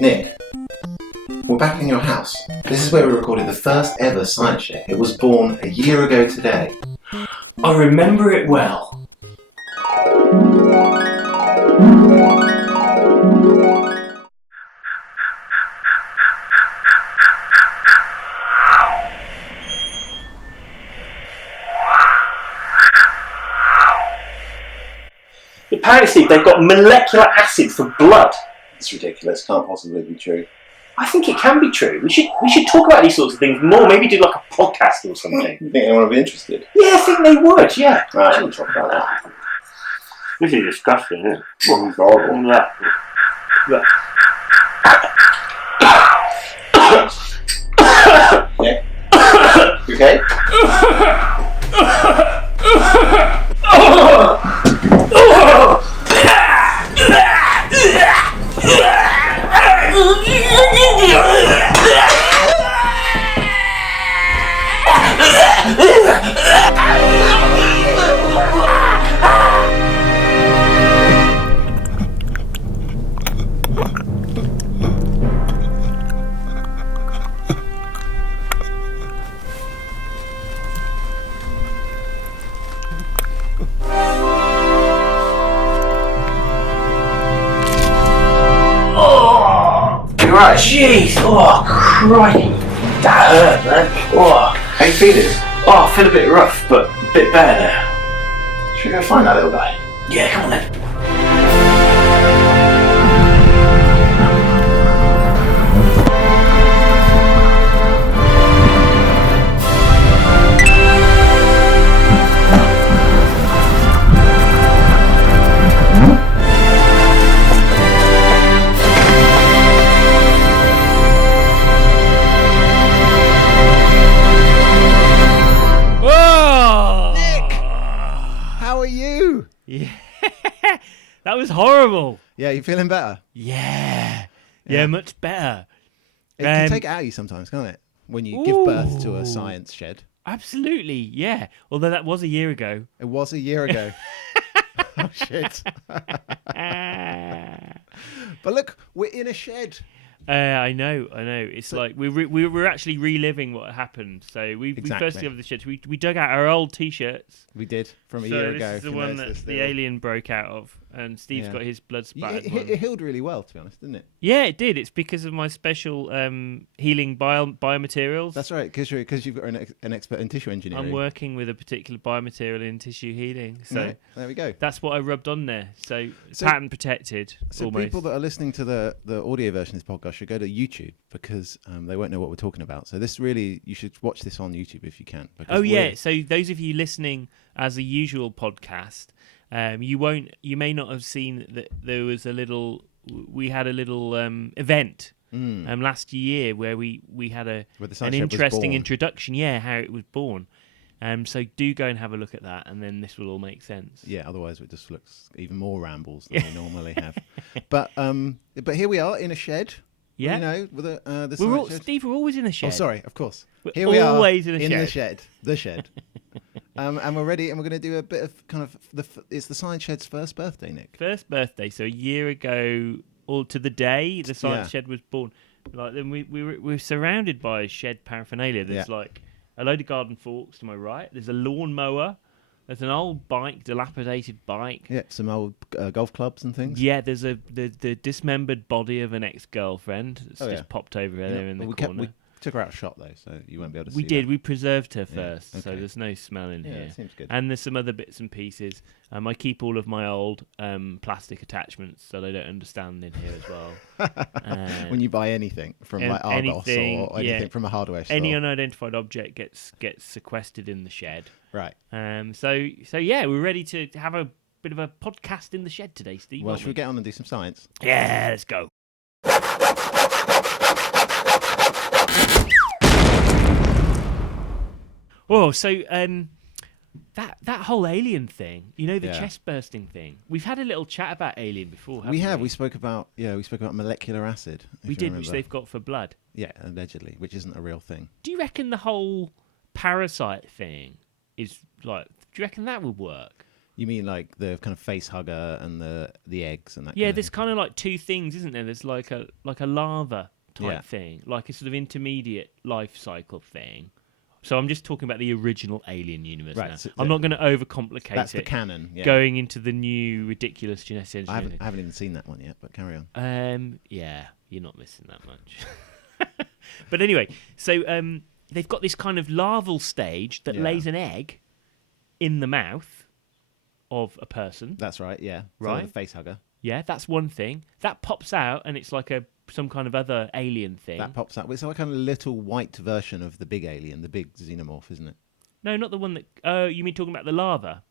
Nick, we're back in your house. This is where we recorded the first ever TheScienceShed. It was born a year ago today. I remember it well. Apparently, they've got molecular acid for blood. It's ridiculous. Can't possibly be true. I think it can be true. We should talk about these sorts of things more. Maybe do like a podcast or something. You think anyone would be interested? Yeah, I think they would. Yeah. Right, we'll talk about that. This is disgusting, isn't it? It's horrible. Yeah. Yeah. You okay? Right. Jeez, oh crikey, that hurt, man. Oh. How you feeling? Oh, I feel a bit rough, but a bit better now. Should we go find that little guy? Yeah, come on then. Yeah, that was horrible. Yeah, you feeling better? Yeah, much better. It can take it out of you sometimes, can't it? When you give birth to a science shed. Absolutely, yeah. Although that was a year ago. It was a year ago. Oh, shit. But look, we're in a shed. I know. It's like we're actually reliving what happened. So we first discovered the sheds. We dug out our old T-shirts. We did from a year ago. This is the one that the alien broke out of, and Steve's got his blood spattered. It healed really well, to be honest, didn't it? Yeah, it did. It's because of my special healing biomaterials. That's right, because you've got an expert in tissue engineering. I'm working with a particular biomaterial in tissue healing, so there we go. That's what I rubbed on there. So patent protected. So almost. People that are listening to the audio version of this podcast should go to YouTube because they won't know what we're talking about. So you should watch this on YouTube if you can. Oh yeah. So those of you listening as a usual podcast, you may not have seen that there was we had a little event last year where we had an interesting introduction. Yeah, how it was born. So do go and have a look at that, and then this will all make sense. Yeah, otherwise it just looks even more rambles than we normally have. But here we are in a shed. Yeah, you know, with the Steve, we're always in a shed. Oh, sorry, of course. Here we are, always in the shed. The shed. And we're ready, and we're going to do a bit of kind of it's the Science Shed's first birthday, Nick. First birthday, so a year ago, all to the day the Science Shed was born. Like then we're surrounded by shed paraphernalia. There's like a load of garden forks to my right. There's a lawnmower. There's an old bike, dilapidated bike. Yeah, some old golf clubs and things. Yeah, there's the dismembered body of an ex-girlfriend that's just popped over there in the corner. We took her out of shot though, so you won't be able to see. We did. That. We preserved her first, so there's no smell in here. Yeah, seems good. And there's some other bits and pieces. I keep all of my old plastic attachments, so they don't understand in here as well. When you buy anything from like Argos or anything from a hardware store, any unidentified object gets sequestered in the shed. Right. So yeah, we're ready to have a bit of a podcast in the shed today, Steve. Well, should we get on and do some science? Yeah, let's go. Oh, so that whole alien thing, the Yeah. chest bursting thing. We've had a little chat about alien before, haven't We we? have. We spoke about molecular acid. if We you did, remember. which they've got for blood. Yeah, allegedly, which isn't a real thing. Do you reckon the whole parasite thing is like? Do you reckon that would work? You mean like the kind of face hugger and the eggs and that? Yeah, kind of there's thing? kind of like two things, isn't there? There's like a larva type Yeah. thing, like a sort of intermediate life cycle thing. So I'm just talking about the original Alien universe Right, now. so I'm not going to overcomplicate That's the it. canon. Yeah. Going into the new ridiculous genetic I engineering. haven't even seen that one yet, but carry on. Yeah, you're not missing that much. But anyway, so they've got this kind of larval stage that Yeah. lays an egg in the mouth of a person. That's right. Yeah. Right. So the face hugger. Yeah, that's one thing. That pops out, and it's like some kind of other alien thing. That pops out. It's like a little white version of the big alien, the big xenomorph, isn't it? No, not the one that. You mean talking about the larva?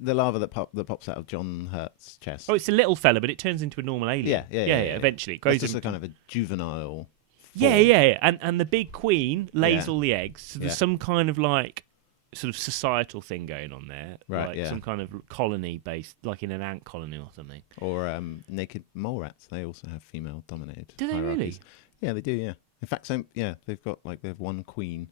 The larva that pops out of John Hurt's chest. Oh, it's a little fella, but it turns into a normal alien. Yeah. Eventually, it That's goes. just a kind of a juvenile. Yeah. And the big queen lays Yeah. all the eggs. So there's Yeah. some kind of like sort of societal thing going on there, Right, like yeah. some kind of colony based, like in an ant colony or something. Or naked mole rats. They also have female dominated. Do they really? hierarchies. Yeah, they do. Yeah. In fact, they've got they have one queen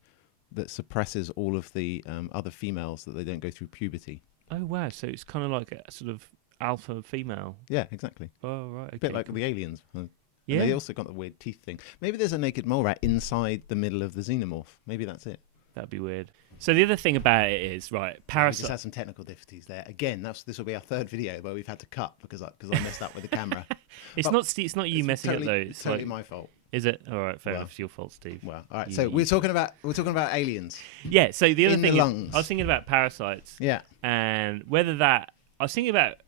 that suppresses all of the other females that they don't go through puberty. Oh wow! So it's kind of like a sort of alpha female. Yeah, exactly. Oh right, okay. A bit like the aliens. And Yeah. they also got the weird teeth thing. Maybe there's a naked mole rat inside the middle of the xenomorph. Maybe that's it. That'd be weird. So the other thing about it is right, We just parasite. had some technical difficulties there. Again, this will be our third video where we've had to cut because I messed up with the camera. It's but it's not you messing totally, up though. It's totally like, my fault. is it? All right, fair Well. enough. It's your fault, Steve. Well, all right. You- So you- we're talking about aliens. Yeah. So the other in the thing, lungs. I was thinking about parasites, Yeah. and whether that I was thinking about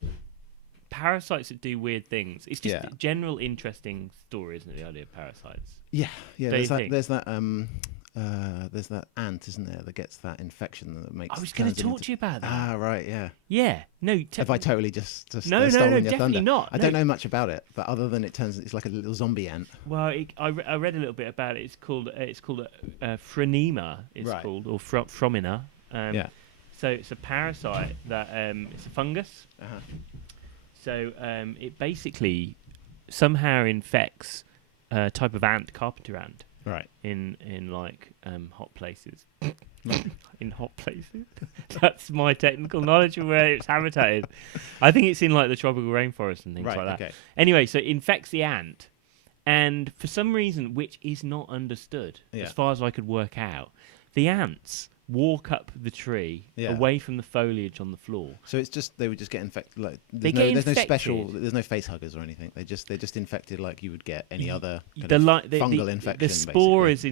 parasites that do weird things. It's just Yeah. a general interesting story, isn't it? The idea of parasites. Yeah. Don't There's you that. think? There's that ant, isn't there, that gets that infection that makes. I was going turns to them talk to you about that. Ah, right. Yeah. Yeah. No. Have I totally just No, stolen your definitely thunder? not. I No. don't know much about it, but other than it's like a little zombie ant. Well, I read a little bit about it. It's called phronema. It's Right. called or fromina. Yeah. So it's a parasite that it's a fungus. Uh-huh. So it basically somehow infects a type of ant, carpenter ant, Right. in like hot places. In hot places. That's my technical knowledge of where it's habitated. I think it's in like the tropical rainforest and things Right. like that. Okay. Anyway, so it infects the ant, and for some reason which is not understood, Yeah. as far as I could work out, the ants walk up the tree Yeah. away from the foliage on the floor. So it's just they would just get infected. Like They there's get no special. infected. There's no face huggers or anything. They're just infected like you would get any other kind The of the fungal infection. The spore basically. is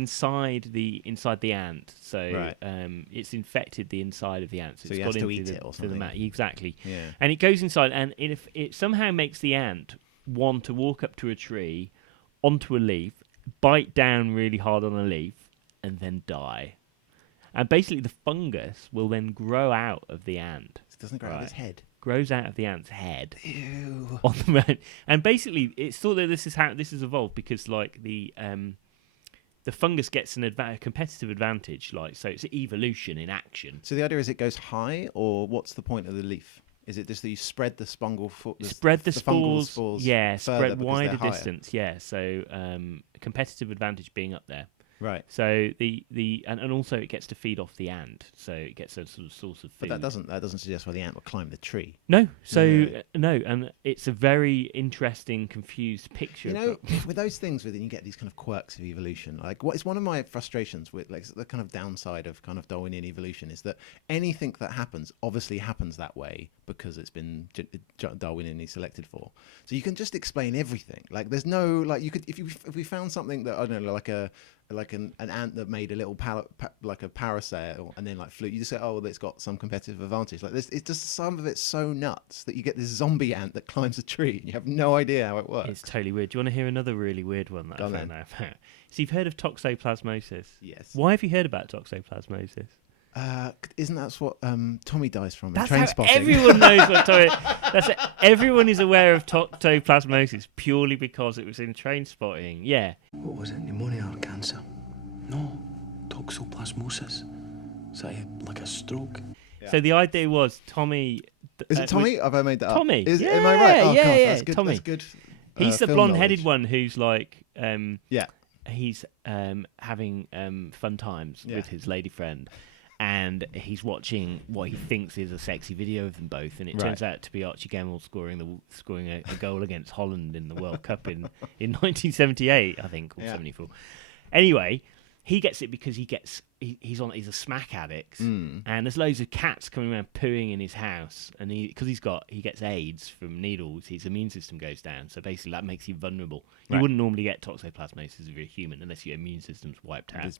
inside the ant, so Right. it's infected the inside of the ant. So it's he got has to into eat it or to the something. mat. Exactly. Yeah. And it goes inside, and if it somehow makes the ant want to walk up to a tree, onto a leaf, bite down really hard on a leaf, and then die. And basically, the fungus will then grow out of the ant. It doesn't grow out of its head. Grows out of the ant's head Ew. on the man. And basically, it's thought that this is how this has evolved because, like, the fungus gets a competitive advantage. Like, so it's evolution in action. So the idea is it goes high, or what's the point of the leaf? Is it just that you spread the fungal Spread the fungal spores, yeah, further spread because wider they're higher? distance, yeah. So competitive advantage being up there. Right. So and also it gets to feed off the ant, so it gets a sort of source of food. But that doesn't suggest why the ant will climb the tree. No, so Yeah. no, and it's a very interesting, confused picture. You know, with those things, you get these kind of quirks of evolution. Like, what is one of my frustrations with, like, the kind of downside of kind of Darwinian evolution is that anything that happens obviously happens that way because it's been Darwinianly selected for. So you can just explain everything. Like, there's no like you could if we found something that I don't know, like an ant that made a little like a parasite and then like flew. You just say, oh, well, it's got some competitive advantage. Like this, it's just some of it's so nuts that you get this zombie ant that climbs a tree and you have no idea how it works. It's totally weird. Do you want to hear another really weird one that Go I on found then. out about? So you've heard of toxoplasmosis? Yes. Why have you heard about toxoplasmosis? Isn't that what Tommy dies from in That's Train how Spotting? everyone knows what everyone is aware of toxoplasmosis purely because it was in Train Spotting. Yeah. What was it, pneumonia or cancer? No, toxoplasmosis. Is that like a stroke? So the idea was Tommy. Is it Tommy? Have I made that Tommy. up? Yeah, am I right? Oh, yeah, God, yeah. that's good. Tommy. That's good. He's the film blonde-headed knowledge. one who's like, Yeah. he's having fun times with his lady friend, and he's watching what he thinks is a sexy video of them both, and it turns out to be Archie Gemmill scoring a goal against Holland in the World Cup in 1978, I think, or 74. Anyway, he gets it because he's a smack addict, and there's loads of cats coming around pooing in his house, and he gets AIDS from needles, his immune system goes down, so basically that makes you vulnerable. You wouldn't normally get toxoplasmosis if you're a human unless your immune system's wiped out.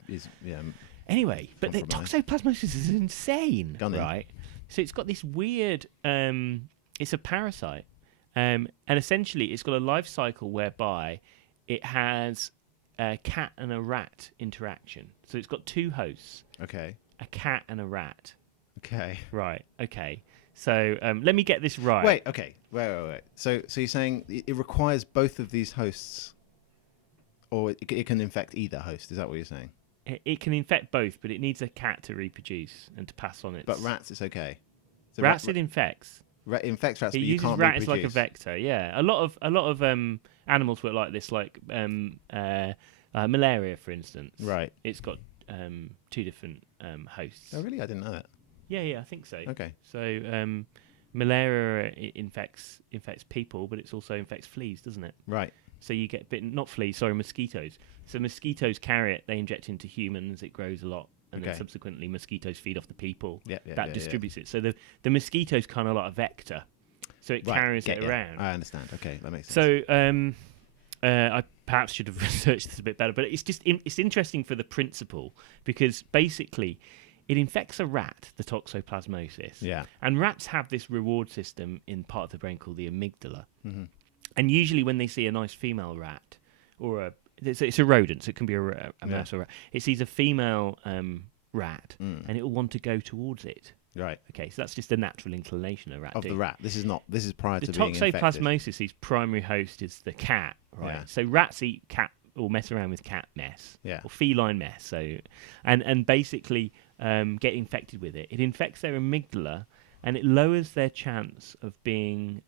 Anyway, but the toxoplasmosis is insane, right? So it's got this weird, it's a parasite, and essentially it's got a life cycle whereby it has a cat and a rat interaction. So it's got two hosts. Okay. A cat and a rat. Okay. Right. Okay. So let me get this right. Wait. Okay. Wait. So you're saying it requires both of these hosts, or it can infect either host? Is that what you're saying? It can infect both, but it needs a cat to reproduce and to pass on its. But rats, it's okay. So rats, it infects. Infects rats, It but you uses can't rat as reproduce. like a vector. Yeah. A lot of animals work like this, like malaria, for instance. Right. It's got two different hosts. Oh, really? I didn't know that. Yeah, I think so. Okay. So malaria infects people, but it also infects fleas, doesn't it? Right. So you get not fleas, sorry, mosquitoes. So mosquitoes carry it, they inject into humans, it grows a lot, and then subsequently mosquitoes feed off the people. That distributes it. So the mosquito's kind of like a vector. So it carries it around. I understand. Okay, that makes sense. So I perhaps should have researched this a bit better, but it's just it's interesting for the principle, because basically it infects a rat, the toxoplasmosis. Yeah. And rats have this reward system in part of the brain called the amygdala. Mm-hmm. And usually when they see a nice female rat, or it's a rodent, so it can be a mouse or a rat. It sees a female rat, and it will want to go towards it. Right. Okay, so that's just a natural inclination a rat of do. the rat. This is prior to the being infected. toxoplasmosis, its primary host is the cat, right? Yeah. So rats eat cat or mess around with cat mess, or feline mess. So, and basically get infected with it. It infects their amygdala, and it lowers their chance of being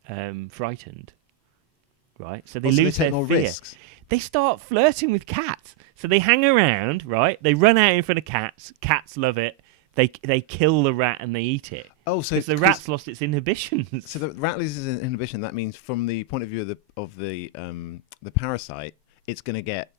frightened. Right, so they lose their more fear. risks. They start flirting with cats. So they hang around, right? They run out in front of cats. Cats love it. They kill the rat and they eat it. Oh, so the rat's lost its inhibitions. So the rat loses its inhibition. That means, from the point of view of the parasite, it's going to get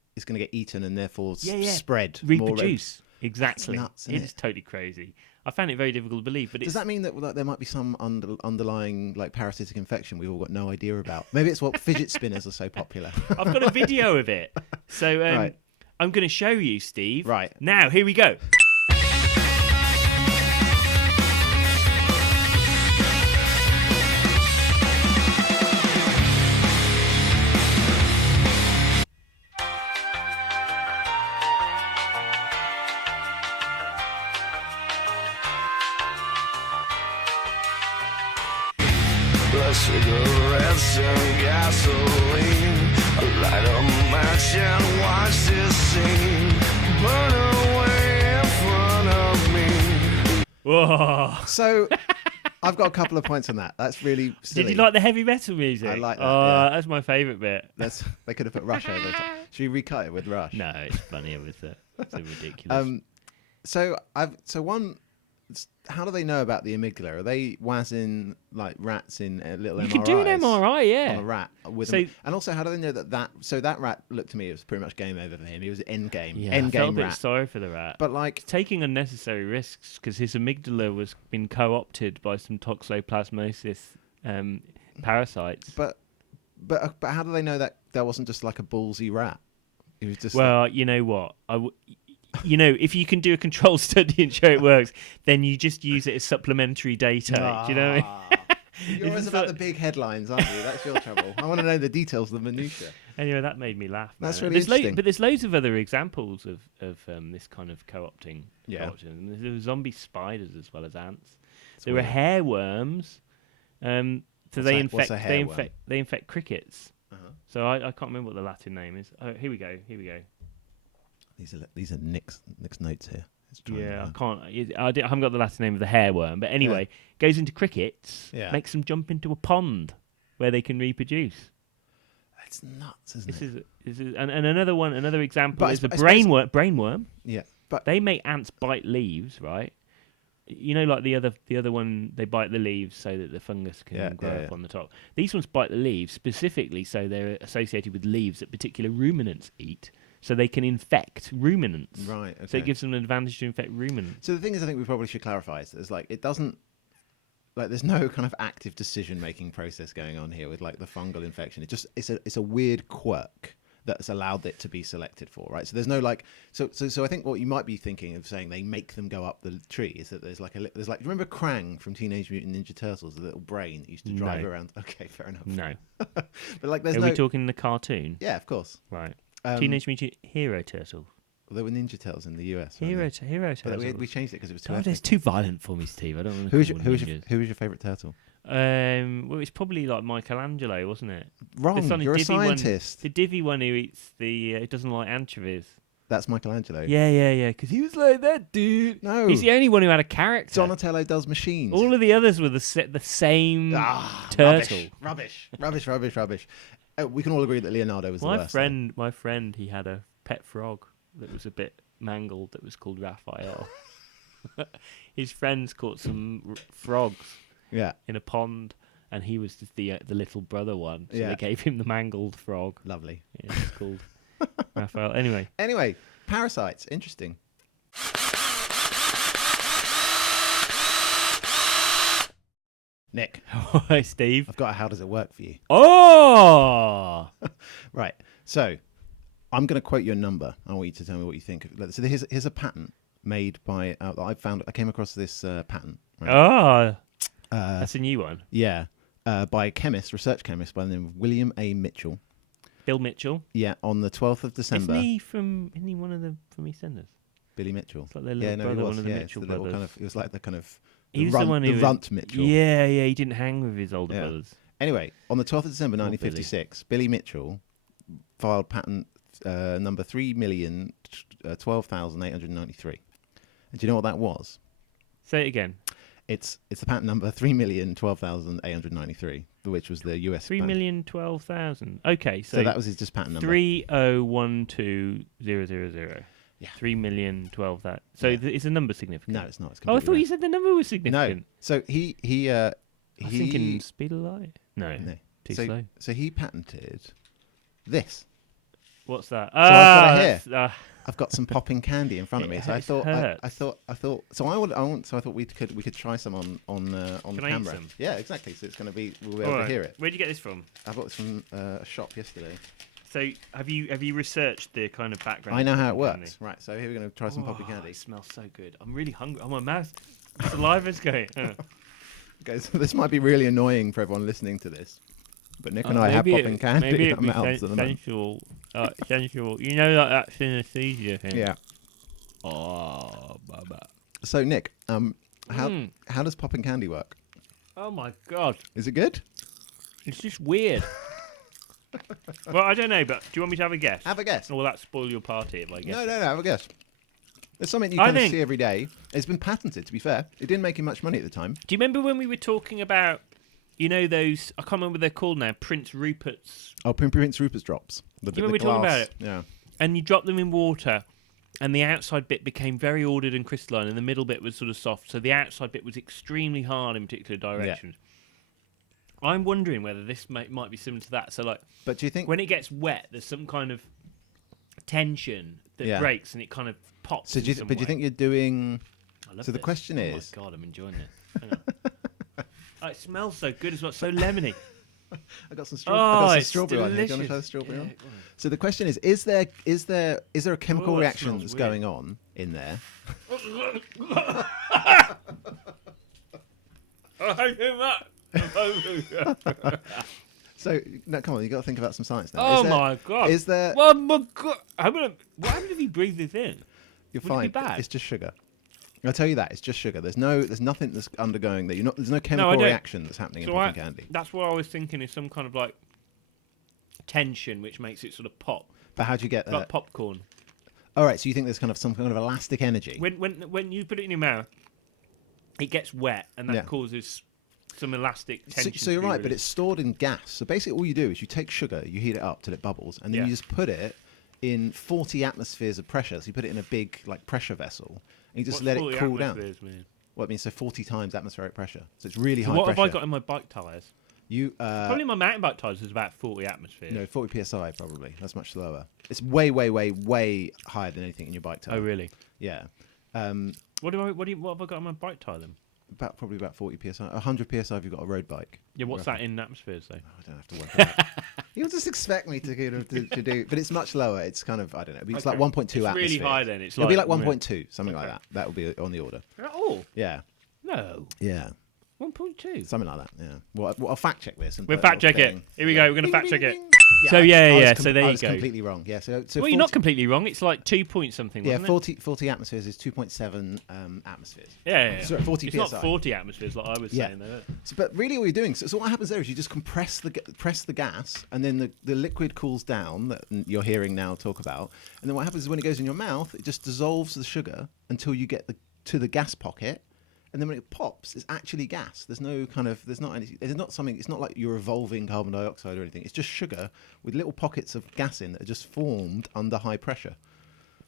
eaten and therefore spread, reproduce. Exactly. That's nuts, It is totally crazy. I found it very difficult to believe. But does that mean that there might be some underlying like parasitic infection we've all got no idea about? Maybe it's what fidget spinners are so popular. I've got a video of it, so I'm going to show you, Steve. Right now, here we go. Cigarettes and gasoline. Light a match and watch this scene burn away in front of me. Whoa! So, I've got a couple of points on that. That's really silly. Did you like the heavy metal music? I like that. Oh, that's my favourite bit. They could have put Rush over the top. Should we recut it with Rush? No, it's funnier with it. It's ridiculous. How do they know about the amygdala? Are they wazzing like rats in little MRIs? You can do an MRI, yeah. On a rat with them. And also, how do they know that? So that rat looked to me, it was pretty much game over for him. He was end game. Yeah, end I game felt a bit rat. sorry for the rat. But like taking unnecessary risks because his amygdala was been co-opted by some toxoplasmosis parasites. But how do they know that wasn't just like a ballsy rat? It was just you know what if you can do a control study and show it works, then you just use it as supplementary data. Do you know what I mean? You're always about the big headlines, aren't you? That's your trouble. I want to know the details, the minutiae. Anyway, that made me laugh. That's really interesting. But there's loads of other examples of this kind of co-opting. Yeah. Co-opting. There were zombie spiders as well as ants. There weird. were hairworms. So they infect crickets. Uh-huh. So I can't remember what the Latin name is. Oh, here we go. These are Nick's notes here. Let's try Yeah, I that. can't. I haven't got the Latin name of the hairworm, but anyway, goes into crickets, Yeah. makes them jump into a pond where they can reproduce. It's nuts, isn't it? This is and another example But is a I suppose- brainworm. Yeah, but They make ants bite leaves, right? You know, like the other one, they bite the leaves so that the fungus can grow up on the top. These ones bite the leaves specifically so they're associated with leaves that particular ruminants eat, so they can infect ruminants. right. Okay. So it gives them an advantage to infect ruminants. So the thing is, I think we probably should clarify is there's like it doesn't like there's no kind of active decision making process going on here with like the fungal infection. It's a weird quirk that's allowed it to be selected for, right? So there's no like so I think what you might be thinking of saying they make them go up the tree is that there's like remember Krang from Teenage Mutant Ninja Turtles, the little brain that used to drive No. around. Okay, fair enough. No. But like there's Are no we talking the cartoon? yeah, of course. Right. Um, Teenage Mutant Hero Turtle. There were Ninja Turtles in the US. weren't Hero there? Turtle. But we changed it because it was too Oh, ethnic. it's too violent for me, Steve. I don't want to. Who was your favorite turtle? Well, it's probably like Michelangelo, wasn't it? Wrong. This on a You're a divvy one- scientist. The divvy one who eats the doesn't like anchovies. That's Michelangelo. Yeah. Because he was like that dude. No. He's the only one who had a character. Donatello does machines. All of the others were the same turtle. Rubbish. We can all agree that Leonardo was the worst. My friend, he had a pet frog that was a bit mangled that was called Raphael. His friends caught some frogs Yeah. in a pond, and he was the little brother one. So Yeah. they gave him the mangled frog. Lovely. Yeah, it's called Raphael. Anyway, parasites. Interesting. Nick, Hi, Steve. I've got a how does it work for you. Oh, Right. So I'm going to quote you a number. I want you to tell me what you think. So here's a patent made by I came across this patent. Right? That's a new one. Yeah. By a research chemist by the name of William A. Mitchell. Bill Mitchell. Yeah, on the 12th of December. Isn't he one of the from EastEnders? Billy Mitchell. It's like their little brother, he was. one of the yeah, Mitchell it's the little brothers. it was like the kind of He was the one who runt Mitchell. Yeah, he didn't hang with his older Yeah. brothers. Anyway, on the 12th of December Billy. 1956, Billy Mitchell filed patent number 3,012,893. And do you know what that was? Say it again. It's the patent number 3,012,893, which was the US. 3,012,000. Okay, So that was his just patent number. 3012000. Yeah. 3,012,000. So Yeah. is the number significant? No, it's not. It's Oh, I completely thought you wrong. said the number was No. significant. So he I was thinking speed of light. No, no. too so, slow. So he patented this. What's that? I've got it here. That's, I've got some popping candy in front of me, so I It thought hurts. I thought. So I thought we could try some on Can the I eat camera. some? Yeah, exactly. So it's going to be we'll be able All to right. hear it. Where'd you get this from? I bought this from a shop yesterday. So have you researched the kind of background? I know of how it popping works. candy? Right, so here we're going to try some popping Oh, candy. It smells so good. I'm really hungry. Oh, my mouth, saliva's going. Okay, so this might be really annoying for everyone listening to this, but Nick and I have popping candy maybe in our mouths at the moment. sensual. Sensual. You know that synesthesia thing. Yeah. Oh, baba. So Nick, how Mm. how does popping candy work? Oh my god, Is it good? it's just weird. Well, I don't know, but do you want me to have a guess? Have a guess. Or will that spoil your party if I guess? No, it? no, have a guess. It's something you I kind of think- see every day. It's been patented, to be fair. It didn't make him much money at the time. Do you remember when we were talking about, you know, those? I can't remember what they're called now. Prince Rupert's, Oh, Prince Rupert's drops. You remember we were talking about it? Yeah. and you drop them in water, and the outside bit became very ordered and crystalline, and the middle bit was sort of soft. So the outside bit was extremely hard in particular directions. I'm wondering whether this might be similar to that. So, like, But do you think? when it gets wet, there's some kind of tension that Yeah. breaks, and it kind of pops. So, in some but do you way. think you're doing? I love so the this. question oh is- my god, I'm enjoying it. Hang on. Oh, it smells so good as well. So lemony. I got some, Oh, I got some it's strawberry on here. Do you want to try the delicious. strawberry on? Yeah, go on. So the question is there a chemical Oh, it reaction smells that's weird. going on in there? I do that. So no, come on, you got to think about some science now. Oh Is there- my god. Is there? Oh my god. What happens if you breathe this in? You're would it be fine. bad? It's just sugar. I'll tell you that it's just sugar. There's nothing that's undergoing there. There's no I chemical don't- reaction that's happening in popping candy. That's what I was thinking is some kind of like tension which makes it sort of pop. But how do you get Like popcorn. All right, so you think there's kind of some kind of elastic energy? When you put it in your mouth, it gets wet, and that Yeah. causes some elastic So, tension. so you're to be right, but released. it's stored in gas. So basically, all you do is you take sugar, you heat it up till it bubbles, and then Yeah. you just put it in 40 atmospheres of pressure. So you put it in a big like pressure vessel, and you just What's let 40 it cool down. atmospheres mean? What it means, so 40 times atmospheric pressure. So it's really So high what pressure. have I got in my bike tyres? You Probably my mountain bike tyres is about 40 atmospheres. no 40 psi probably. That's much slower. It's way, way, way, way higher than anything in your bike tire. Oh really? Yeah. What have I got on my bike tyre then? Probably about 40 psi. 100 psi if you've got a road bike. Yeah, what's that in atmospheres though? I don't have to work it out. You'll just expect me to do, but it's much lower. It's kind of, I don't know. It's like 1.2 It's atmospheres. really high then. It'll be like 1.2, something like that. That will be on the order. At all? Yeah, No. yeah, 1.2. something like that. Yeah. Well, I'll fact check this. And We'll put a fact check little it. thing. Here we go. We're going to fact check it. Yeah, So, I yeah. was So there I you was go. completely wrong. Yeah. So Well, you're not completely wrong. It's like 2 point something. Yeah, Wasn't it? 40 atmospheres is 2.7 atmospheres. Yeah. Sorry, 40 it's PSI. not 40 atmospheres like I was Yeah. saying though. So, but really, what you're doing, so what happens there is you just press the gas, and then the liquid cools down that you're hearing now talk about, and then what happens is when it goes in your mouth, it just dissolves the sugar until you get to the gas pocket, and then when it pops, it's actually gas. There's not something. It's not like you're evolving carbon dioxide or anything. It's just sugar with little pockets of gas in that are just formed under high pressure.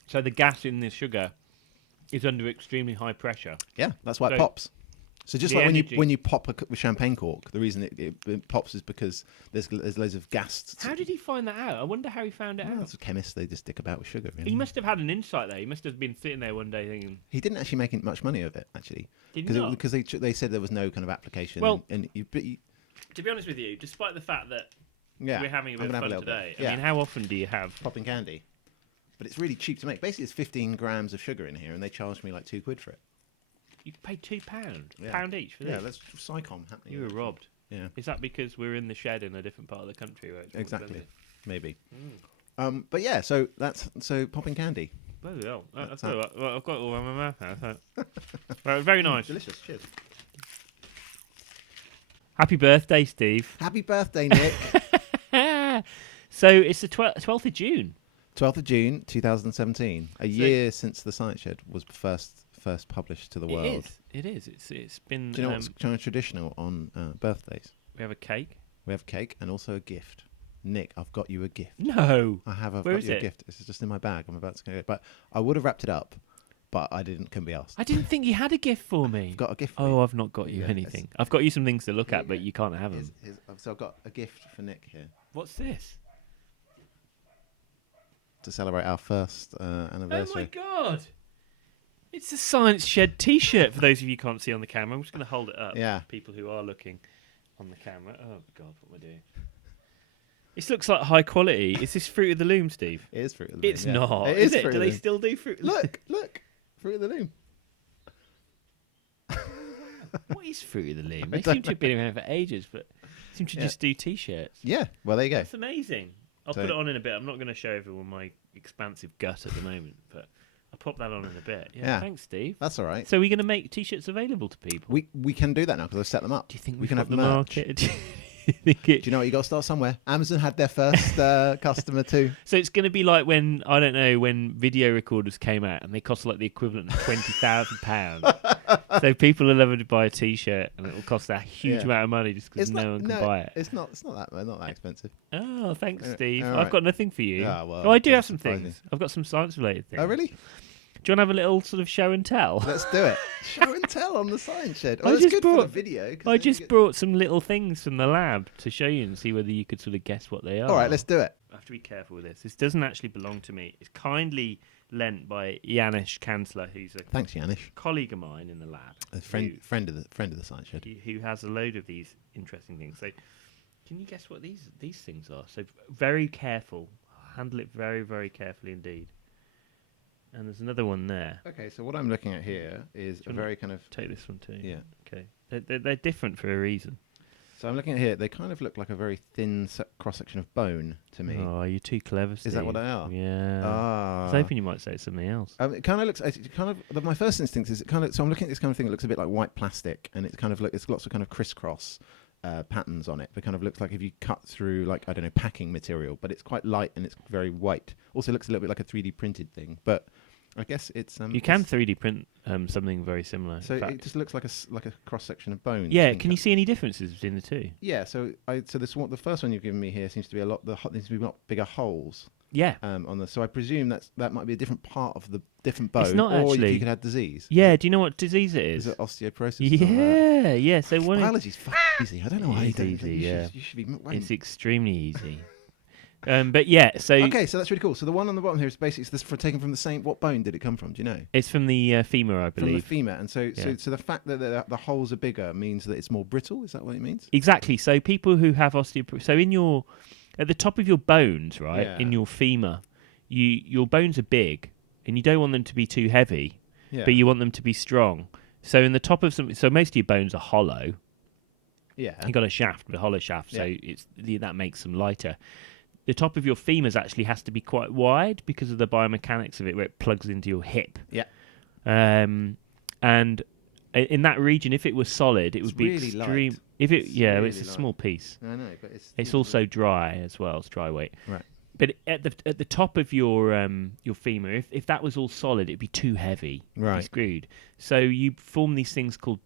So the gas in this sugar is under extremely high pressure. Yeah, that's why it So pops. So just the like energy- when you pop a champagne cork, the reason it pops is because there's loads of gas. How did he find that out? I wonder how he found it out. As a chemist, they just stick about with sugar. Really. He must have had an insight there. He must have been sitting there one day thinking, He didn't actually make much money of it, actually, Did he not? because they said there was no kind of application. Well- and but you, to be honest with you, despite the fact that yeah, we're having a I'm bit gonna of have fun little today, bit. Yeah, I mean, how often do you have? popping candy, but it's really cheap to make. Basically, it's 15 grams of sugar in here, and they charged me like £2 for it. You can pay £2, Yeah. pound each for Yeah, this. that's Psycom happening. You were robbed. Yeah, Is that because we're in the shed in a different part of the country? Where it's more exactly, expensive? maybe. Mm. But yeah, so popping candy. Bloody hell. That's Well, I've got it all in my mouth now. So. Right, very nice. Delicious. Cheers. Happy birthday, Steve. Happy birthday, Nick. So it's the 12th of June. 12th of June, 2017. A year since the Science Shed was first published to the world. It is. It's been. Do you know what's kind of traditional on birthdays? We have a cake. We have cake and also a gift. Nick, I've got you a gift. No. I've Where got is you it? a gift. It's just in my bag. I'm about to go. But I would have wrapped it up, but I couldn't be asked. I didn't think you had a gift for me. I've got a gift for Oh, you. I've not got you Yeah, anything. I've got you some things to look at, but you can't have them. So I've got a gift for Nick here What's this? to celebrate our first Oh my anniversary. god! It's a Science Shed T-shirt. For those of you who can't see on the camera, I'm just going to hold it up. Yeah. For people who are looking on the camera. Oh god, what am I doing? This looks like high quality. Is this Fruit of the Loom, Steve? It is Fruit of the Loom. It's yeah. not. It is is it? Fruit Do of the they Loom. still do Fruit? Look, Fruit of the Loom. What is Fruit of the Loom? They don't seem to have been around for ages, but seem to Yeah. just do T-shirts. Yeah. Well, there you go. That's amazing. I'll So- put it on in a bit. I'm not going to show everyone my expansive gut at the moment, but I'll pop that on in a bit. Yeah, Yeah. thanks, Steve. That's all right. So we're going to make T-shirts available to people. We can do that now because I've set them up. Do you think we we've can got have the merch? market? Do you think it- Do you know what? You got to start somewhere. Amazon had their first customer too. So it's going to be like when, I don't know, when video recorders came out and they cost like the equivalent of £20,000. So people are able to buy a T-shirt and it will cost a huge Yeah. amount of money just because no one can buy it. It's not that expensive. Oh, thanks, Yeah, Steve. all I've right. got nothing for you. Ah, well, oh, I do that's have some surprising. things. I've got some science-related things. Oh, really? Do you want to have a little sort of show and tell? Let's do it. Show and tell on the Science Shed. Oh, I that's just good for the brought- video. 'cause I then you just get- brought some little things from the lab to show you and see whether you could sort of guess what they are. All right, let's do it. I have to be careful with this. This doesn't actually belong to me. It's kindly lent by Janusz Kansler, who's a Thanks, Janusz. colleague of mine in the lab. A friend of the Science Shed. Who has a load of these interesting things. So, can you guess what these things are? So, very careful. Handle it very, very carefully indeed. And there's another one there. Okay, so what I'm looking at here is a you very kind of Take this one too. yeah. Okay. They're different for a reason. So I'm looking at here. They kind of look like a very thin cross section of bone to me. Oh, you're too clever, Steve. Is that what they are? Yeah. Ah. I was hoping you might say something else. It kind of looks. My first instinct is it kind of. So I'm looking at this kind of thing that looks a bit like white plastic, and it's kind of like it's lots of kind of crisscross, patterns on it. It kind of looks like if you cut through, like, I don't know, packing material, but it's quite light and it's very white. Also looks a little bit like a 3D printed thing, but I guess it's... You can 3D print something very similar. So in fact. it just looks like a cross-section of bones. Yeah, can you see any differences between the two? Yeah, so this one, the first one you've given me here seems to be there seems to be a lot bigger holes. Yeah. So I presume that might be a different part of the different bone. It's not or actually. you could have disease. Yeah, do you know what disease it is? Is it osteoporosis? Or Yeah, yeah. So one biology's easy. I don't know why you It's don't. easy, You should be. it's extremely easy. But yeah, so Okay, so that's really cool. So the one on the bottom here is basically taken from the same. What bone did it come from? Do you know? it's from the femur, I From the believe. femur, and so Yeah. the fact that the holes are bigger means that it's more brittle. Is that what it means? Exactly. So people who have osteoporosis, so at the top of your bones, right, Yeah. in your femur, your bones are big, and you don't want them to be too heavy, Yeah. but you want them to be strong. So in the top of so most of your bones are hollow. Yeah. You got a shaft, a hollow shaft, so that makes them lighter. The top of your femurs actually has to be quite wide because of the biomechanics of it, where it plugs into your hip. Yeah. And in that region, if it was solid, it would be really extreme. light. If it, It's it's really a light. small piece. I know, but It's also dry as well. It's dry weight. Right. But at the top of your femur, if that was all solid, it'd be too heavy. You'd be Right. screwed. So you form these things called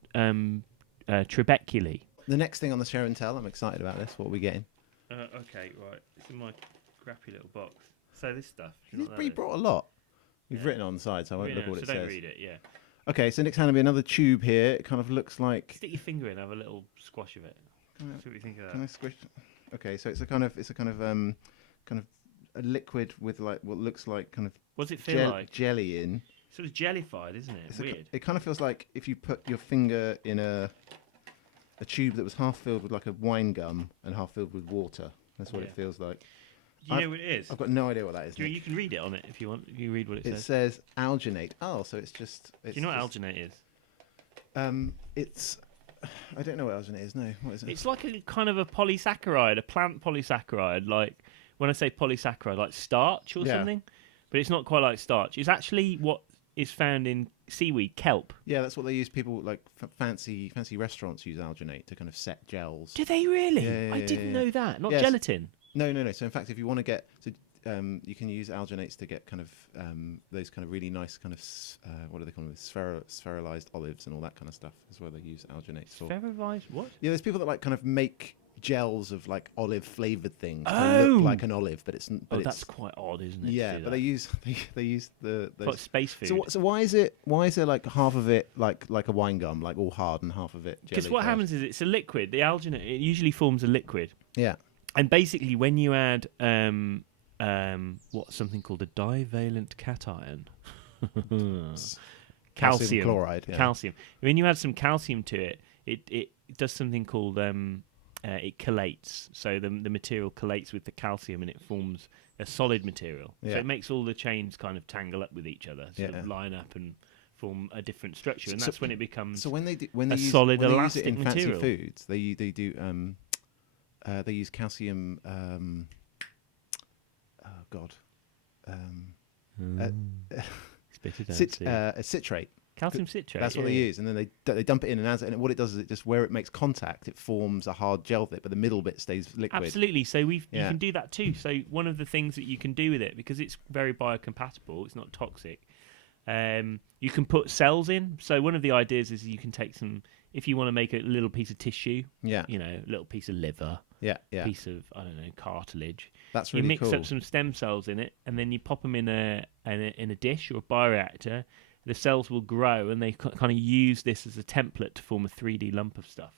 trabeculae. The next thing on the show and tell, I'm excited about this. What are we getting? Okay, right. It's in my crappy little box. So this stuff. We brought a lot. We've written it on the side, so I won't look at what it don't says. read it. Yeah. Okay, so Nick's handed me another tube here. It kind of looks like. Stick your finger in, have a little squash of it. See what you think of Can I that. squish? Okay, so it's a kind of a liquid with like what looks like kind of What's it feel like? jelly in. Sort of jellified, isn't it? It's Weird. it kind of feels like if you put your finger in a tube that was half filled with like a wine gum and half filled with water. That's what it Yeah. feels like. Do you know what it is? I've got no idea what that is. You Nick. can read it on it if you want. You read what it It says. says alginate. Oh, so it's just. Do you know what alginate is? It's. I don't know what alginate is. No, what is it? It's like a kind of a polysaccharide, a plant polysaccharide. Like when I say polysaccharide, like starch or Yeah. something. But it's not quite like starch. It's actually what is found in seaweed, kelp. Yeah, that's what they use. People like fancy restaurants use alginate to kind of set gels. Do they really? Yeah, I didn't know that. Not Yes. gelatin. No. So in fact, if you want to get, you can use alginates to get kind of those kind of really nice kind of what do they call them? Spheralized olives and all that kind of stuff. Is where they use alginates for. Ferrovised what? Yeah, there's people that like kind of make gels of like olive flavored things to Oh! look like an olive, but it's. But Oh, it's, that's quite odd, isn't it? to yeah, do but that? they use the It's like space food. So why is there like half of it like a wine gum, like all hard, and half of it jelly? Because what happens is it's a liquid. The alginate it usually forms a liquid, Yeah. and basically when you add what's something called a divalent cation, calcium chloride. Yeah. calcium. When you add some calcium to it, it does something called it collates. So the material collates with the calcium, and it forms a solid material. So Yeah. it makes all the chains kind of tangle up with each other, sort Yeah. of line up and form a different structure, and So- that's when it becomes. So when they a use solid when they use elastic it in material. fancy foods, they use calcium. Oh God. Spit it out, see. Citrate. Calcium citrate. That's what they use, and then they dump it in, and what it does is it just where it makes contact, it forms a hard gel bit, but the middle bit stays liquid. Absolutely. So you Yeah. can do that too. So one of the things that you can do with it, because it's very biocompatible, it's not toxic. You can put cells in. So one of the ideas is you can take some, if you want to make a little piece of tissue, Yeah, you know, a little piece of liver, yeah. piece of cartilage. That's You really mix cool. up some stem cells in it, and then you pop them in a dish or a bioreactor. The cells will grow, and they kind of use this as a template to form a 3D lump of stuff.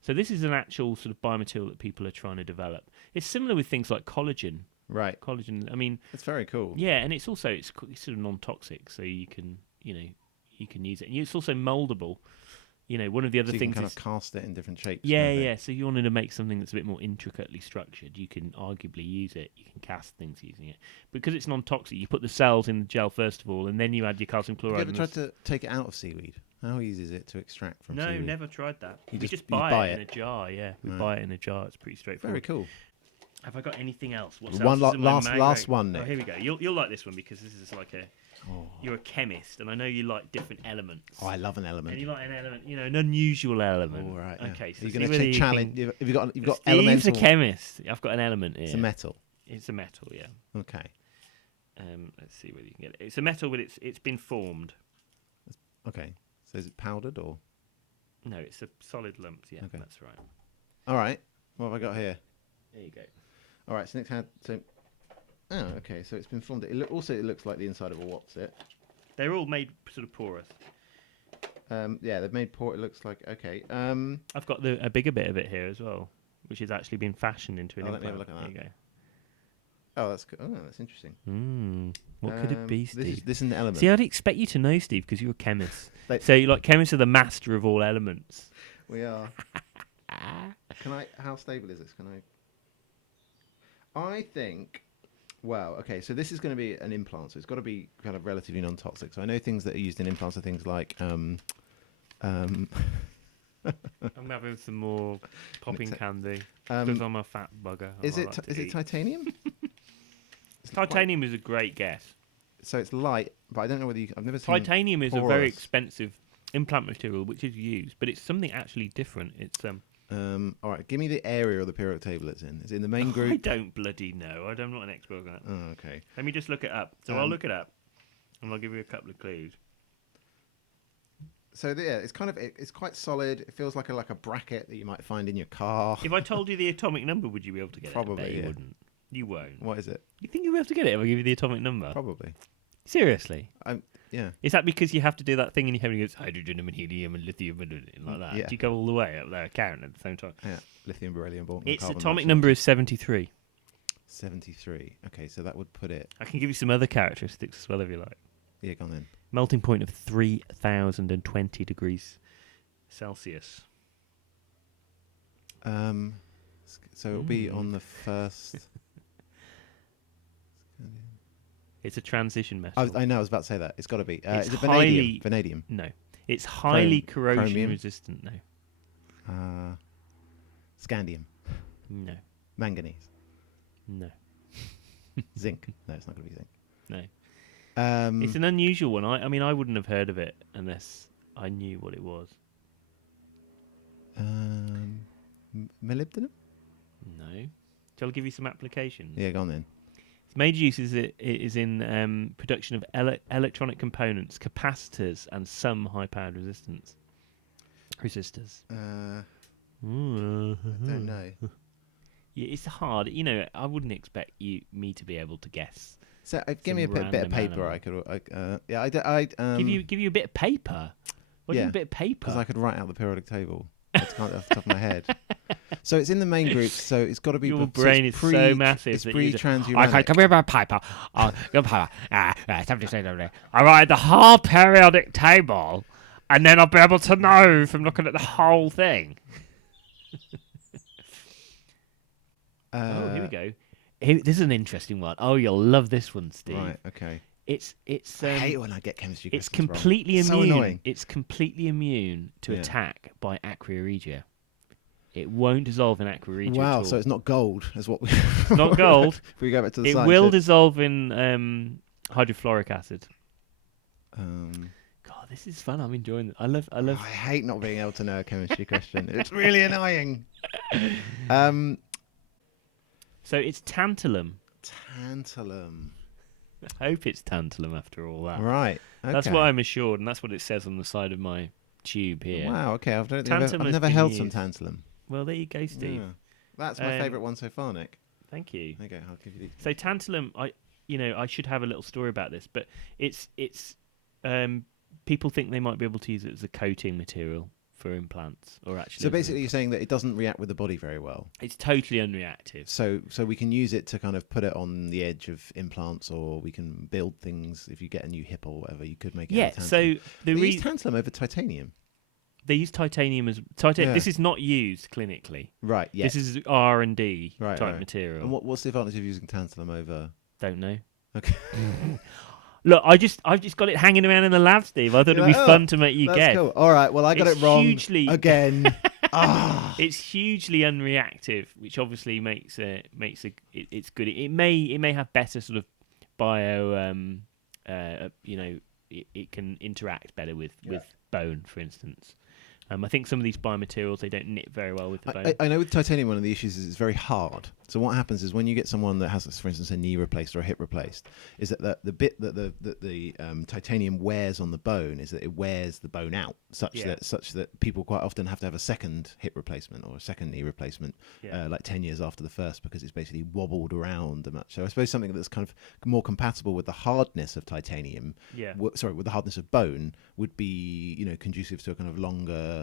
So this is an actual sort of biomaterial that people are trying to develop. It's similar with things like collagen. Right. Collagen. I mean, It's very cool. yeah, and it's sort of non-toxic, so you can use it. And it's also moldable. You know, one of the other So you things can kind is of cast it in different shapes. yeah, kind of yeah. So you wanted to make something that's a bit more intricately structured. You can arguably use it. You can cast things using it because it's non-toxic. You put the cells in the gel first of all, and then you add your calcium Have you chloride. ever tried to take it out of seaweed? How easy is it to extract from No, seaweed? never tried that. You We just buy buy it in it? a jar. Yeah, we Right. buy it in a jar. It's pretty straightforward. Very cool. Have I got anything else? What's One else is in my last mag? one, Oh, Nick. here we go. You'll like this one because this is like a. You're a chemist, and I know you like different elements. Oh, I love an element. And you like an element, an unusual element. All right. Yeah. Okay, so you're see going whether to you challenge. can- Have you got Steve's elemental? a chemist. I've got an element here. It's a metal. It's a metal, yeah. Okay. Let's see whether you can get it. It's a metal, but it's been formed. Okay. So is it powdered or? No, it's a solid lump. Yeah, Okay. that's right. All right. What have I got here? There you go. All right. So Nick's had so. Oh, okay. So it's been formed. It looks like the inside of a what's it? They're all made sort of porous. Yeah, they've made port. It looks like okay. I've got a bigger bit of it here as well, which has actually been fashioned into an Oh, let me have a implant. look at There you Oh, that's good. Oh, that's interesting. go. What could it be, Steve? This is an element. See, I'd expect you to know, Steve, because you're a chemist. Like- So, chemists are the master of all elements. We are. Can I? How stable is this? Can I? I think. Wow. Okay. So this is going to be an implant. So it's got to be kind of relatively non-toxic. So I know things that are used in implants are things like. I'm having some more popping candy because I'm a fat bugger. Is it titanium? Titanium is a great guess. So it's light, but I don't know whether you. I've never seen. Titanium is a very porous. expensive implant material which is used, but it's something actually different. It's All right. Give me the area of the periodic table it's in. Is it in the main I group? don't bloody know. I'm not an expert on that. Oh, okay. Let me just look it up. So I'll look it up, and I'll give you a couple of clues. So yeah, it's kind of it's quite solid. It feels like a bracket that you might find in your car. If I told you the atomic number, would you be able to get it? I bet Probably, you yeah. wouldn't. You won't. What is it? You think you'll be able to get it if I give you the atomic number? Probably. Seriously? Yeah. Is that because you have to do that thing in your head and it goes hydrogen and helium and lithium and like that? Yeah. Do you go all the way up there, counting at the same time? Yeah. Lithium, beryllium, boron, Its carbon atomic monoxide. number is 73. 73. Okay, so that would put it. I can give you some other characteristics as well if you like. Yeah, go on then. Melting point of 3,020 degrees Celsius. So it'll be on the first. It's a transition metal. I know. I was about to say that. It's got to be. It's Is it highly- vanadium? No. It's highly corrosion chromium? resistant. No. Scandium. No. Manganese. No. Zinc. No, it's not going to be zinc. No. It's an unusual one. I mean, I wouldn't have heard of it unless I knew what it was. Molybdenum. No. Shall I give you some applications? Yeah, go on then. Its major use is in production of electronic components, capacitors, and some high-powered resistors. I Ooh. don't know. Yeah, it's hard. I wouldn't expect me to be able to guess. So give me a Some bit of random paper. animal. Give Give you a bit of paper. What do you yeah, mean a bit of paper? because I could write out the periodic table. That's kind of off the top of my head. So it's in the main group. So it's got to be. Your so brain it's is so massive It's that you just- pre-transuranic. come here about paper. Paper. I write the whole periodic table, and then I'll be able to know from looking at the whole thing. Here we go. This is an interesting one. Oh, you'll love this one, Steve. Right. Okay. It's I hate when I get chemistry. it's questions wrong. completely So immune. annoying. It's completely immune to Yeah. attack by aqua regia. It won't dissolve in aqua regia. Wow. at all. So it's not gold. Is what we. It's not gold. If we go back to the It science will bit. dissolve in hydrofluoric acid. God, this is fun. I'm enjoying it. I love. I hate not being able to know a chemistry question. It's really annoying. So it's tantalum. Tantalum. I hope it's tantalum after all that. Right. Okay. That's what I'm assured, and that's what it says on the side of my tube here. Wow. Okay. I've Tantalum has never been held some used. tantalum. Well, there you go, Steve. Yeah. That's my favourite one so far, Nick. Thank you. Okay, I'll give you these. So tantalum, I should have a little story about this, but it's people think they might be able to use it as a coating material for implants, or actually. So basically, you're saying that it doesn't react with the body very well. it's totally unreactive. So we can use it to kind of put it on the edge of implants, or we can build things. If you get a new hip or whatever, you could make it. Yeah. out of So tantalum. the They use reason tantalum over titanium. they use titanium as Yeah. This is not used clinically. Right. Yeah. This is R&D Right, type right. material. And what's the advantage of using tantalum over? Don't know. Okay. Look, I've just got it hanging around in the lab, Steve. I thought it'd be You're like, fun to make you That's guess. cool. All right. Well, I got It's it wrong hugely- again. It's hugely unreactive, which obviously makes it's good. It may have better sort of bio, it can interact better with bone, for instance. I think some of these biomaterials, they don't knit very well with the bone. I know with titanium, one of the issues is it's very hard. So what happens is when you get someone that has, for instance, a knee replaced or a hip replaced, is that the bit that the titanium wears on the bone is that it wears the bone out, such that people quite often have to have a second hip replacement or a second knee replacement, like 10 years after the first, because it's basically wobbled around a much. So I suppose something that's kind of more compatible with the hardness of titanium, with the hardness of bone, would be conducive to a kind of longer.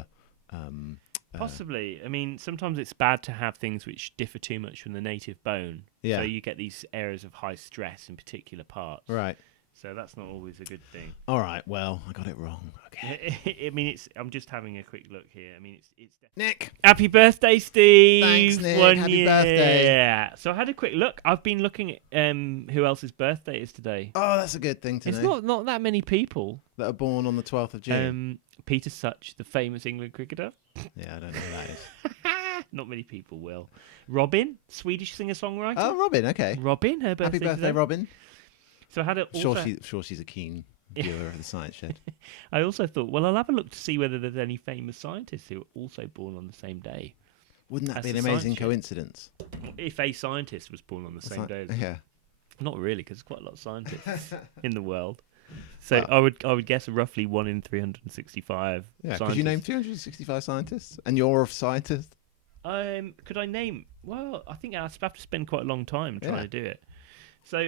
Possibly. I mean, sometimes it's bad to have things which differ too much from the native bone. Yeah. So you get these areas of high stress in particular parts. Right. So that's not always a good thing. All right. Well, I got it wrong. Okay. I mean, I'm just having a quick look here. I mean, it's Nick. Happy birthday, Steve! Thanks, Nick. 1 Happy year. birthday. Yeah. So I had a quick look. I've been looking at who else's birthday is today. Oh, that's a good thing to It's know. not that many people. That are born on the 12th of June. Peter Such, the famous England cricketer. Yeah, I don't know who that is. Not many people will. Robin, Swedish singer-songwriter. Oh, Robin. Okay. Robin, her birthday. Happy birthday, today. Robin. So I had a Sure, she's a keen viewer of the Science Shed. I also thought, well, I'll have a look to see whether there's any famous scientists who are also born on the same day. Wouldn't that That's be an the amazing Science Shed. coincidence? If a scientist was born on the same day as Yeah. Not really, because there's quite a lot of scientists in the world. So Well, I would guess roughly 1 in 365. Yeah. scientists. Could you name 365 scientists? And you're a scientist? Could I name? Well, I think I'd have to spend quite a long time trying to do it. So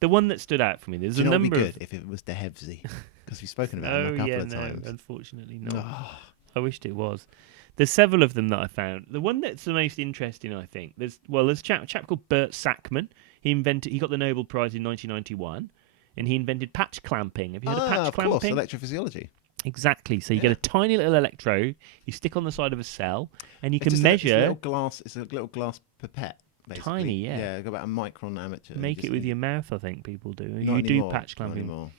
the one that stood out for me, there's Do you a know what would number be good if it was De Hevsey? Because we've spoken about him a couple of times. Unfortunately not. I wished it was. There's several of them that I found. The one that's the most interesting, I think, there's a chap called Bert Sackman. He got the Nobel Prize in 1991, and he invented patch clamping. Have you heard of patch clamping? Of course, electrophysiology. Exactly. So you get a tiny little electrode, you stick on the side of a cell, and you can It's measure. It's a little glass pipette. Basically. Tiny, yeah. Yeah, about a micron diameter. Make it with your mouth, I think people do. Not You anymore, do patch not clamping. anymore.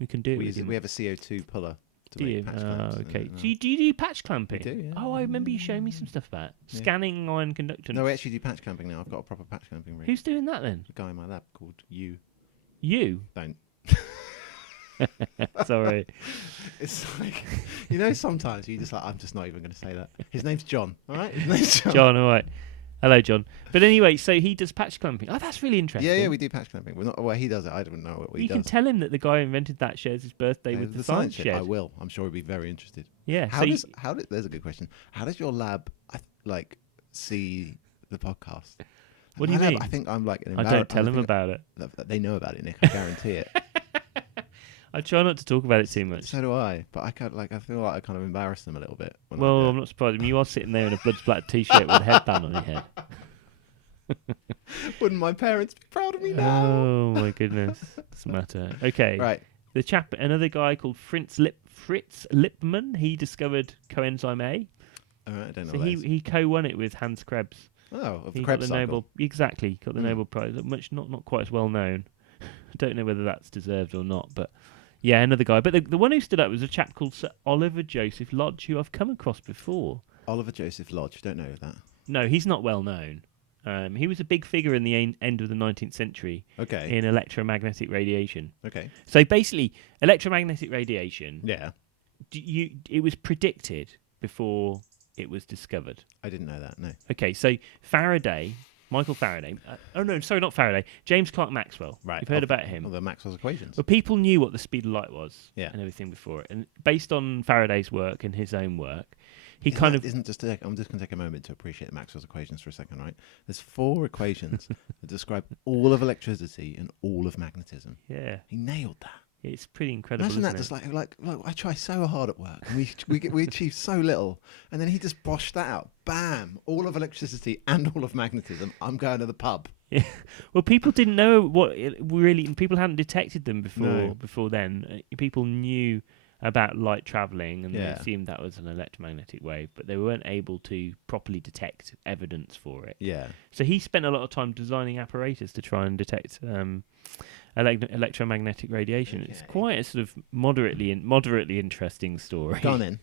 You can do it. We have a CO2 puller to Do make you? patch clamps. Okay. Do you do patch clamping? We do, yeah. Oh, I remember you showing me some stuff about it. Yeah. Scanning iron conductance. No, we actually do patch clamping now. I've got a proper patch clamping rig. Who's doing that then? a guy in my lab called you. You? Don't. Sorry. It's like, sometimes you just like, I'm just not even going to say that. His name's John, all right? His name's John. John, all right. Hello, John. But anyway, so he does patch clamping. Oh, that's really interesting. Yeah, we do patch clamping. We're not. Well, he does it. I don't know what he You does. can tell him that the guy who invented that shares his birthday with the Science Shed. I will. I'm sure he'd be very interested. Yeah. There's a good question. How does your lab see the podcast? What do you mean? I think I'm like an I don't tell him about it. They know about it, Nick. I guarantee it. I try not to talk about it too much. So do I. But I feel like I kind of embarrass them a little bit. Well, I'm not surprised. I mean, you are sitting there in a Bloods Black t-shirt with a headband on your head. Wouldn't my parents be proud of me now? Oh my goodness, doesn't matter. Okay, Right. The chap, another guy called Fritz Lippmann. He discovered coenzyme A. All right, I don't know. So what he co-won it with Hans Krebs. of the He Krebs got the cycle. Nobel. Exactly, got the Nobel Prize. Much not quite as well known. I don't know whether that's deserved or not, but yeah, another guy. But the one who stood up was a chap called Sir Oliver Joseph Lodge, who I've come across before. Oliver Joseph Lodge. Don't know that. No, he's not well known. He was a big figure in the end of the 19th century Okay. in electromagnetic radiation. Okay. So basically, electromagnetic radiation, Yeah. it was predicted before it was discovered. I didn't know that. No. Okay, so Michael Faraday. Not Faraday. James Clerk Maxwell. Right. You've heard about him. Well, the Maxwell's equations. Well, people knew what the speed of light was Yeah. and everything before it. And based on Faraday's work and his own work, I'm just going to take a moment to appreciate Maxwell's equations for a second, right? There's 4 equations that describe all of electricity and all of magnetism. Yeah, He nailed that. it's pretty incredible. Imagine that, isn't just it? like I try so hard at work, and we achieve so little, and then he just boshed that out. Bam! All of electricity and all of magnetism. I'm going to the pub. Yeah. Well, people didn't know people hadn't detected them before. No. Before then, people knew about light travelling, and they Yeah. assumed that was an electromagnetic wave, but they weren't able to properly detect evidence for it. Yeah. So he spent a lot of time designing apparatus to try and detect electromagnetic radiation. It's Okay. quite a sort of moderately interesting story. Go on in.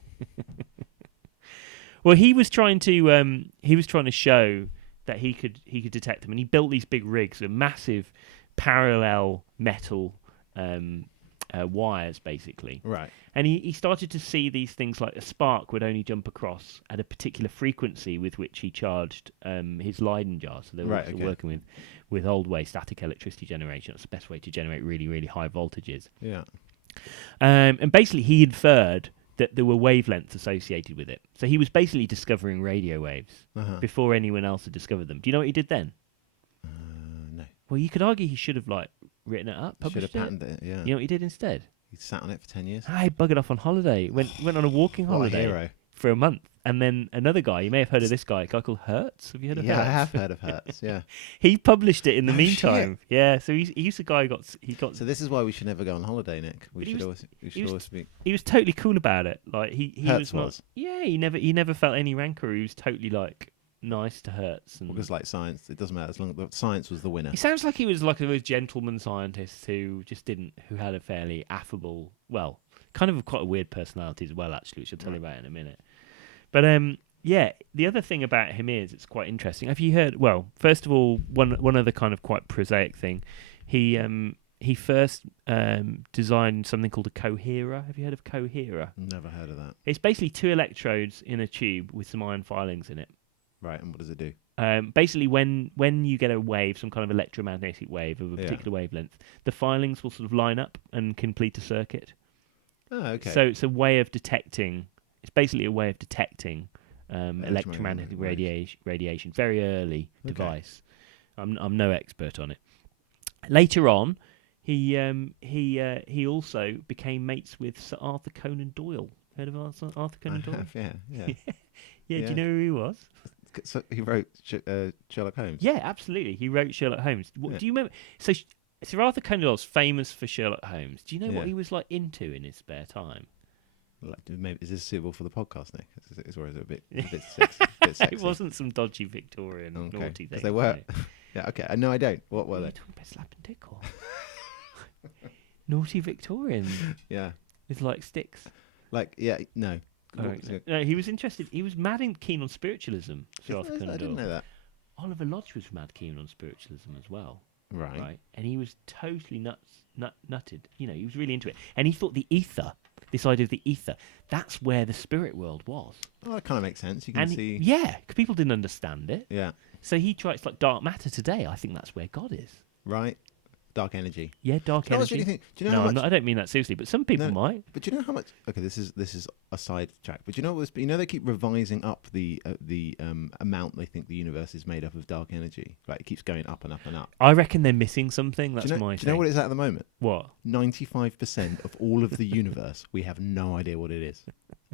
Well, he was trying to show that he could detect them, and he built these big rigs with massive parallel metal wires, basically. Right. And he started to see these things like a spark would only jump across at a particular frequency with which he charged his Leyden jar. So they were also working with old way static electricity generation. That's the best way to generate really, really high voltages. Yeah. And basically he inferred that there were wavelengths associated with it. So he was basically discovering radio waves before anyone else had discovered them. Do you know what he did then? No. Well, you could argue he should have written it up, Should published have patented it. Yeah. You know what he did instead? He sat on it for 10 years. He buggered off on holiday. Went on a walking What a holiday hero. for a month. And then another guy, you may have heard of this guy, a guy called Hertz. Have you heard of Hertz? Yeah, I have heard of Hertz. Yeah. He published it in the Oh, meantime. Yeah, so he's the guy who got. So this is why we should never go on holiday, Nick. We But should always be. He was totally cool about it. Like he Hertz was not. was. Yeah, he never felt any rancor. He was totally nice to Hertz. And Because like science, it doesn't matter as long as science was the winner. he sounds like he was like a gentleman scientist who had a fairly affable, well, kind of quite a weird personality as well, actually, which I'll tell you about in a minute. But yeah, the other thing about him is it's quite interesting. Have you heard? Well, first of all, one other kind of quite prosaic thing, he first designed something called a coherer. Have you heard of coherer? Never heard of that. It's basically two electrodes in a tube with some iron filings in it. Right, and what does it do? Basically, when you get a wave, some kind of electromagnetic wave of a particular wavelength, the filings will sort of line up and complete a circuit. Oh, okay. So it's a way of detecting. It's basically a way of detecting electromagnetic radiation. Very early device. I'm no expert on it. Later on, he also became mates with Sir Arthur Conan Doyle. Heard of Arthur Conan Doyle? Yeah. Yeah. Do you know who he was? So he wrote Sherlock Holmes. Yeah, absolutely. He wrote Sherlock Holmes. Yeah. Do you remember? So Sir Arthur Conan Doyle's famous for Sherlock Holmes. Do you know what Yeah. he was like into in his spare time? Like, maybe, is this suitable for the podcast, Nick? Or is it a bit sexy? It wasn't some dodgy Victorian naughty thing. 'Cause they were. no. Yeah, okay. No, I don't. What were What are they? you talking about, slapping dick or? Naughty Victorian Yeah. with like sticks. Like, yeah, no. No, he was interested. He was mad and keen on spiritualism. Sir Arthur Conan I didn't Doyle. know that. Oliver Lodge was mad keen on spiritualism as well. Right. And he was totally nutted. You know, he was really into it. And he thought the ether, this idea of the ether, that's where the spirit world was. Well, that kind of makes sense. You can see. Yeah, 'cause people didn't understand it. Yeah. So he tried, it's like dark matter today. I think that's where God is. Right. Dark energy. Yeah, dark Do you know what's energy. really do you know No, how much? I don't mean that seriously, but some people might. But do you know how much? Okay, this is a side track. But do you know what's? You know they keep revising up the amount they think the universe is made up of dark energy. Like it keeps going up and up and up. I reckon they're missing something. That's do you know, my do you know what it's at the moment? What? 95% of all of the universe, we have no idea what it is.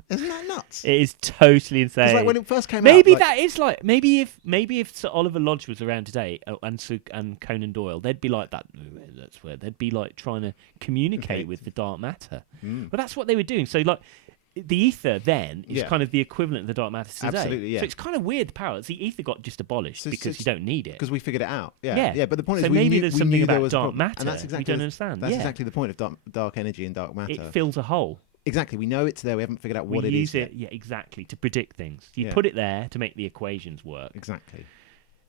Isn't that nuts? It is totally insane. It's like when it first came Maybe out. that is like maybe if Sir Oliver Lodge was around today and Conan Doyle, they'd be like that. That's where they'd be like trying to communicate with the dark matter. But that's what they were doing. So like the ether then is kind of the equivalent of the dark matter today. Absolutely, yeah. So it's kind of weird. The parallels. The ether got just abolished because you don't need it. Because we figured it out. Yeah. Yeah. But the point is, So we maybe knew, there's we something knew about there was a dark problem. matter And that's exactly, we don't understand. That's Yeah. exactly the point of dark energy and dark matter. It fills a hole. Exactly. We know it's there. We haven't figured out what We it use is. it, yeah, exactly, to predict things. You Yeah. put it there to make the equations work. Exactly.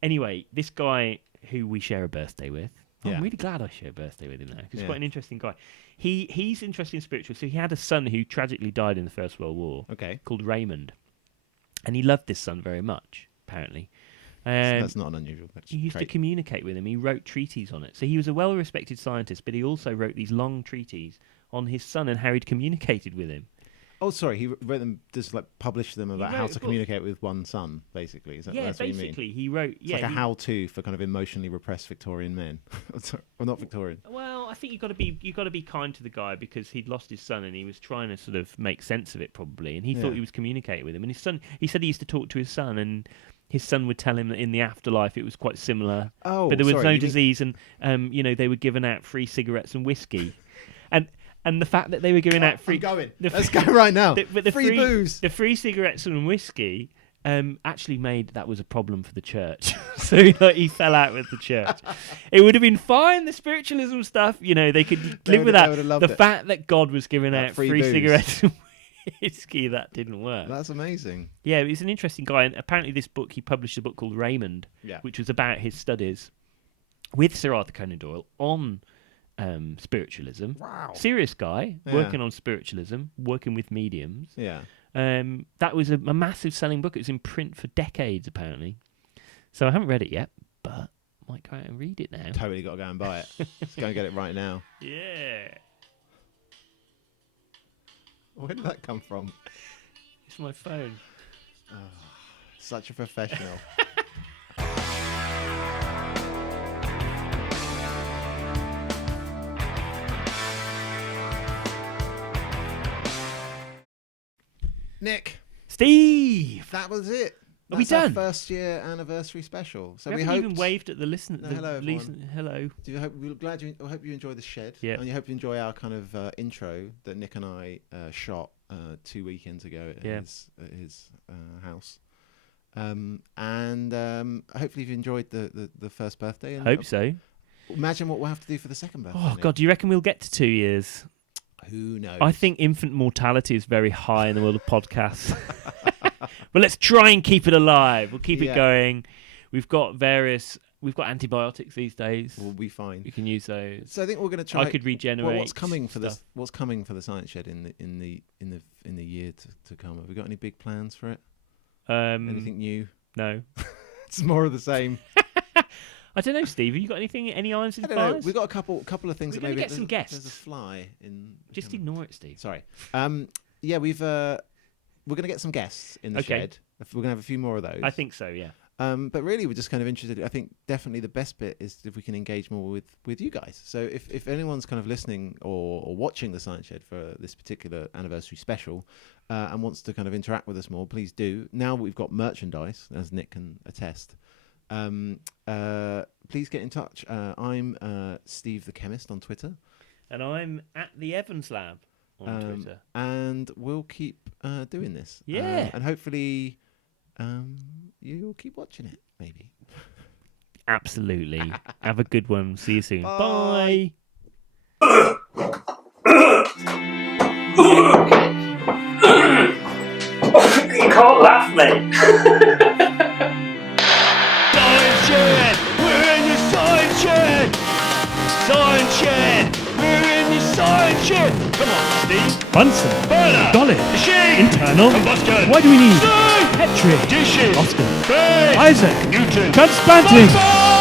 Anyway, this guy who we share a birthday with, Yeah. I'm really glad I share a birthday with him now, because he's Yeah. quite an interesting guy. He's interested in spiritual. So he had a son who tragically died in the First World War, Okay. called Raymond, and he loved this son very much, apparently. So that's not an unusual He used to trait. communicate with him. He wrote treatises on it. So he was a well-respected scientist, but he also wrote these long treatises on his son and how he'd communicated with him. Oh, sorry. He wrote them, just like published them about how wrote a to book. communicate with one son, basically. Is that Yeah, that's what you mean? basically, he wrote. It's like a how-to for kind of emotionally repressed Victorian men. Sorry, well, not Victorian. Well, I think you got to be kind to the guy because he'd lost his son and he was trying to sort of make sense of it probably, and he thought he was communicating with him. And his son, he said he used to talk to his son, and his son would tell him that in the afterlife it was quite similar, Oh, but there was sorry, no you mean- disease, and they were giving out free cigarettes and whiskey, and the fact that they were giving out free. I'm going. the Let's free- go right now. but the free booze. the free cigarettes and whiskey. Actually made that was a problem for the church. So he fell out with the church. It would have been fine, the spiritualism stuff, they could They live with would that. have loved The it. fact that God was giving That out free free booze. cigarettes and It's key that didn't work. That's amazing. Yeah, he's an interesting guy, and apparently he published a book called Raymond, Yeah. which was about his studies with Sir Arthur Conan Doyle on spiritualism. Wow. Serious guy, Yeah. working on spiritualism, working with mediums. Yeah. That was a massive selling book. It was in print for decades, apparently. So I haven't read it yet, but might go out and read it now. Totally got to go and buy it. Let's go and get it right now. Yeah. Where did that come from? It's my phone. Such a professional. Nick, Steve! that was it. Are we That's our done? first year anniversary special. So We we haven't hope. even waved at the listener. No, hello, everyone. Hello. I hope you enjoy the shed. Yeah. And you hope you enjoy our kind of intro that Nick and I shot 2 weekends ago at Yeah. his house. And hopefully you've enjoyed the first birthday. And Hope so. Imagine what we'll have to do for the second birthday. Oh, Nick. God, do you reckon we'll get to 2 years? Who knows? I think infant mortality is very high in the world of podcasts. But let's try and keep it alive. We'll keep it Yeah. going. We've got antibiotics these days. we'll be fine. We can use those. So I think we're going to try. I could regenerate. What's coming for stuff. What's coming for the Science Shed in the year to come? Have we got any big plans for it? Anything new? No. It's more of the same. I don't know, Steve. Have you got anything? Any irons in I the don't know. fires? We've got a couple of things We're that gonna maybe get some guests. There's a fly in. Just ignore it, Steve. Sorry. Yeah, we're going to get some guests in the Okay. shed. We're going to have a few more of those. I think so, yeah. But really, we're just kind of interested. I think definitely the best bit is if we can engage more with you guys. So if anyone's kind of listening or watching the Science Shed for this particular anniversary special and wants to kind of interact with us more, please do. Now we've got merchandise, as Nick can attest. Please get in touch. I'm Steve the Chemist on Twitter. And I'm at the Evans Lab on Twitter. And we'll keep doing this. Yeah. And hopefully you'll keep watching it, maybe. Absolutely. Have a good one. See you soon. Bye. Bye. You can't laugh, mate. Science Shed! We're in the Science Shed! Science Shed! We're in the Science Shed! Come on, Steve. Bunsen. Burner! Dolly. Machine! Internal. Combustion! Why do we need Steam! Petri? Dishes! Oscar. Base! Isaac. Newton! Transplanting. Bye-bye!